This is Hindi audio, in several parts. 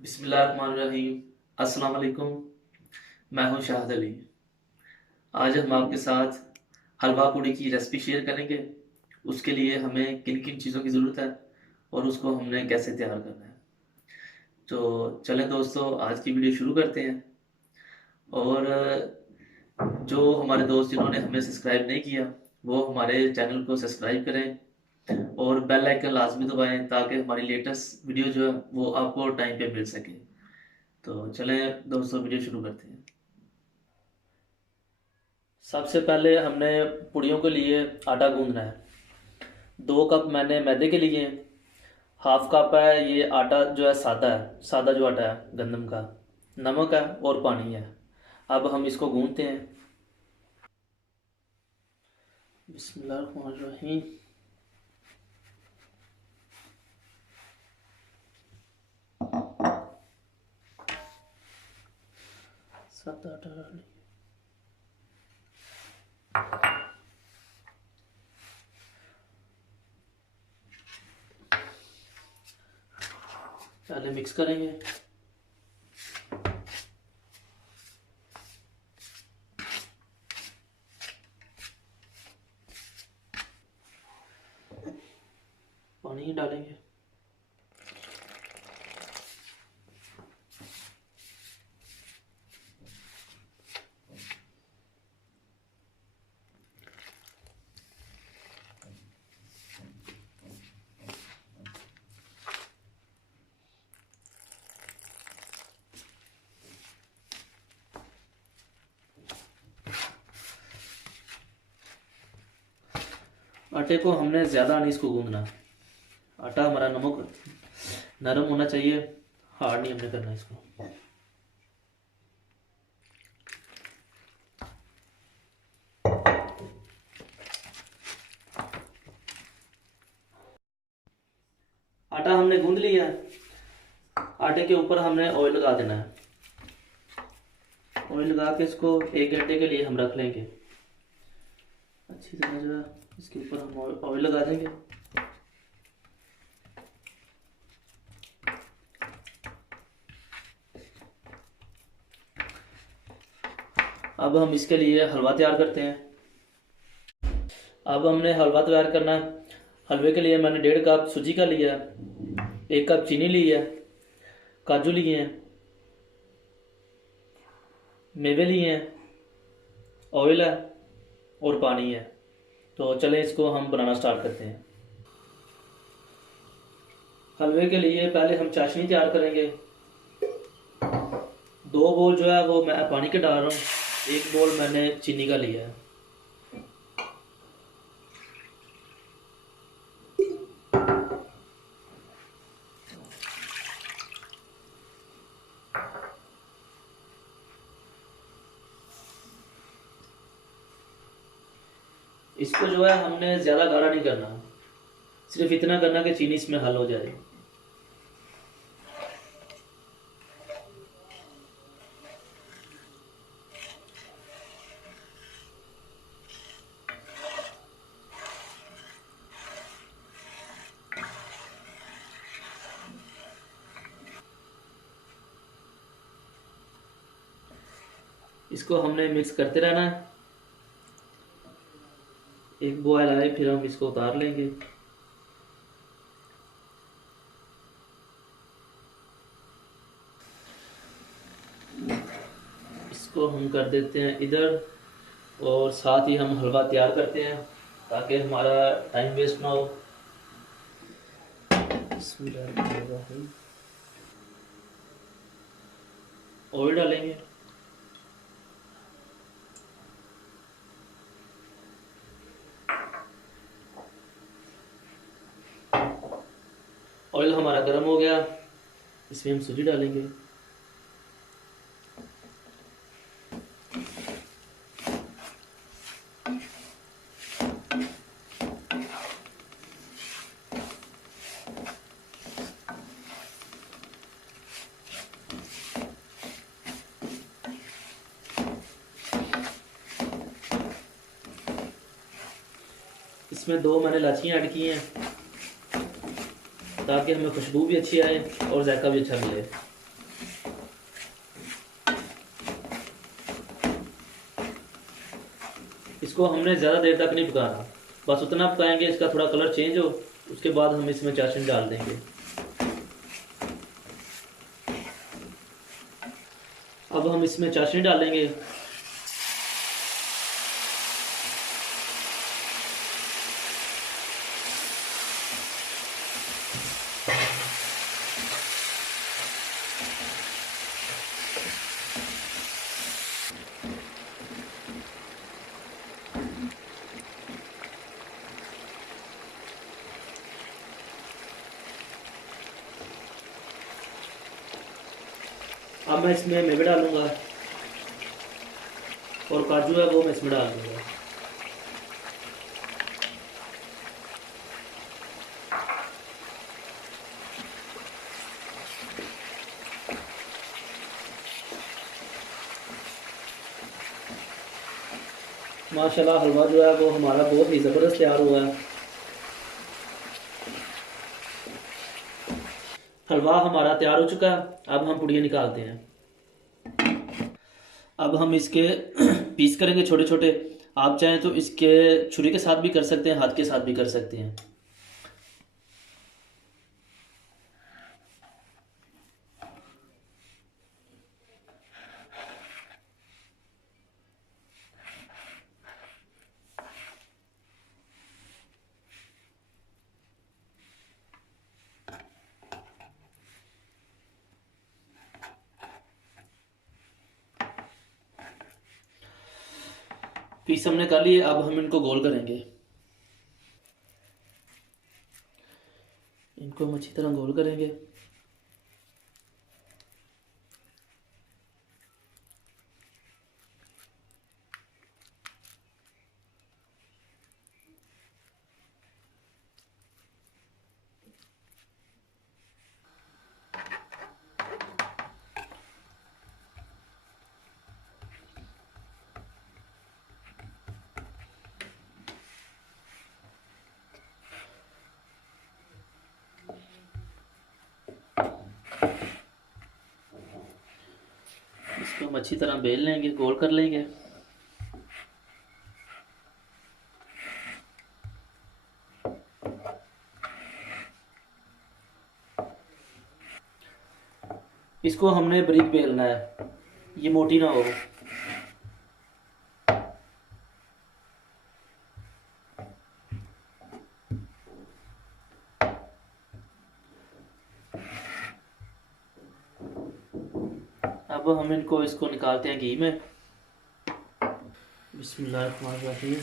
बिस्मिल्लाहिर्रहमानिर्रहीम। अस्सलाम वालेकुम। मैं हूं शाहद अली। आज हम आपके साथ हलवा पूड़ी की रेसिपी शेयर करेंगे। उसके लिए हमें किन किन चीज़ों की ज़रूरत है और उसको हमने कैसे तैयार करना है। तो चलें दोस्तों, आज की वीडियो शुरू करते हैं। और जो हमारे दोस्त जिन्होंने हमें सब्सक्राइब नहीं किया, वो हमारे चैनल को सब्सक्राइब करें और बेल आइकन लाजमी दबाएं ताकि हमारी लेटेस्ट वीडियो जो है वो आपको टाइम पे मिल सके। तो चलें दोस्तों, वीडियो शुरू करते हैं। सबसे पहले हमने पुड़ियों के लिए आटा गूंदना है। 2 कप मैंने मैदे के लिए, हाफ कप है ये आटा जो है सादा है, सादा जो आटा है गंदम का, नमक है और पानी है। अब हम इसको गूंदते हैं। बिस्मिल्लाहिर्रहमानिर्रहीम। सादा आटा डालें। पहले मिक्स करेंगे। पानी डालेंगे। आटे को हमने ज़्यादा नहीं इसको गूंदना। आटा हमारा नमक नरम होना चाहिए, हार्ड नहीं हमने करना इसको। आटा हमने गूंद लिया है। आटे के ऊपर हमने ऑयल लगा देना है। ऑयल लगा के इसको 1 घंटे के लिए हम रख लेंगे। अच्छी तरह जो है इसके ऊपर हम ऑयल लगा देंगे। अब हम इसके लिए हलवा तैयार करते हैं। अब हमने हलवा तैयार करना है। हलवे के लिए मैंने 1.5 कप सूजी का लिया है, 1 कप चीनी ली है, काजू लिए हैं, मेवे लिए हैं, ऑयल है और पानी है। तो चलें इसको हम बनाना स्टार्ट करते हैं। हलवे के लिए पहले हम चाशनी तैयार करेंगे। 2 बोल जो है वो मैं पानी के डाल रहा हूँ, 1 बोल मैंने चीनी का लिया है। इसको जो है हमने ज़्यादा गाढ़ा नहीं करना, सिर्फ इतना करना कि चीनी इसमें हल हो जाए। इसको हमने मिक्स करते रहना है। एक बॉयल आए फिर हम इसको उतार लेंगे। इसको हम कर देते हैं इधर और साथ ही हम हलवा तैयार करते हैं ताकि हमारा टाइम वेस्ट ना हो। ऑयल डालेंगे। ऑयल हमारा गर्म हो गया, इसमें हम सूजी डालेंगे। इसमें 2 मैंने इलायचियाँ ऐड की हैं ताकि हमें खुशबू भी अच्छी आए और जायका भी अच्छा मिले। इसको हमने ज़्यादा देर तक नहीं पकाना, बस उतना पकाएंगे इसका थोड़ा कलर चेंज हो, उसके बाद हम इसमें चाशनी डाल देंगे। अब हम इसमें चाशनी डालेंगे। अब मैं इसमें मेवे डालूंगा और काजू है वो मैं इसमें डाल दूंगा। माशाल्लाह हलवा जो है वो हमारा बहुत ही ज़बरदस्त तैयार हुआ है। हलवा हमारा तैयार हो चुका है। अब हम पुड़ियाँ निकालते हैं। अब हम इसके पीस करेंगे छोटे छोटे। आप चाहें तो इसके छुरी के साथ भी कर सकते हैं, हाथ के साथ भी कर सकते हैं। पीस हमने कर लिए, अब हम इनको गोल करेंगे। इनको हम अच्छी तरह गोल करेंगे। इसको हम अच्छी तरह बेल लेंगे, गोल कर लेंगे। इसको हमने बारीक बेलना है, ये मोटी ना हो। अब हम इसको निकालते हैं घी में। बिस्मिल्लाहिर्रहमानिर्रहीम।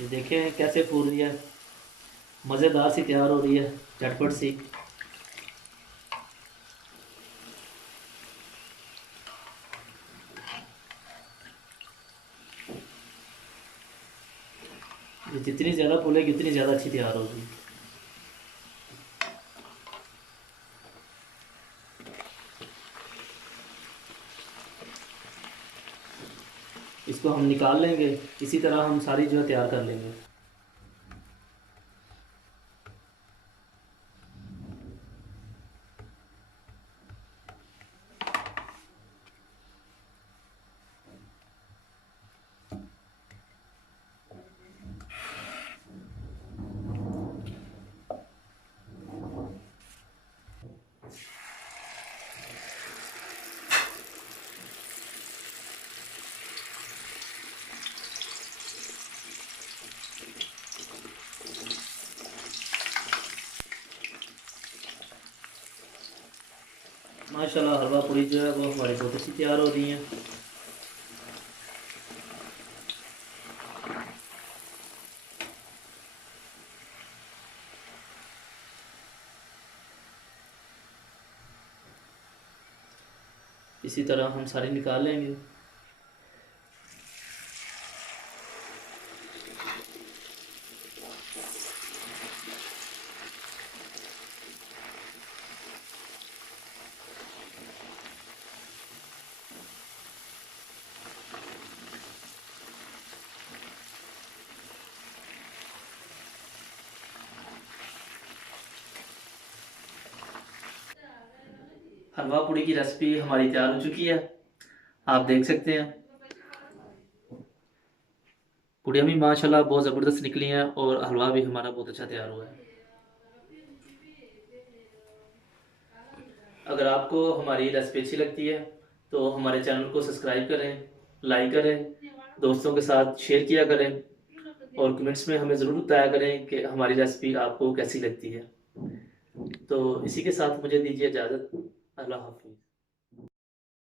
ये देखें कैसे फूल रही है, मज़ेदार सी तैयार हो रही है, झटपट सी। ये जितनी ज़्यादा फूलेगी उतनी ज़्यादा अच्छी तैयार होगी। इसको हम निकाल लेंगे। इसी तरह हम सारी जो है तैयार कर लेंगे। माशाल्लाह हलवा पूरी जो है वो हमारी बहुत अच्छी तैयार हो रही है। इसी तरह हम सारी निकाल लेंगे। हलवा पूड़ी की रेसिपी हमारी तैयार हो चुकी है, आप देख सकते हैं। पूड़ियाँ भी माशाल्लाह बहुत ज़बरदस्त निकली हैं और हलवा भी हमारा बहुत अच्छा तैयार हुआ है। अगर आपको हमारी रेसिपी अच्छी लगती है तो हमारे चैनल को सब्सक्राइब करें, लाइक करें, दोस्तों के साथ शेयर किया करें और कमेंट्स में हमें ज़रूर बताया करें कि हमारी रेसिपी आपको कैसी लगती है। तो इसी के साथ मुझे दीजिए इजाज़त। अल्लाह हाफ़िज़।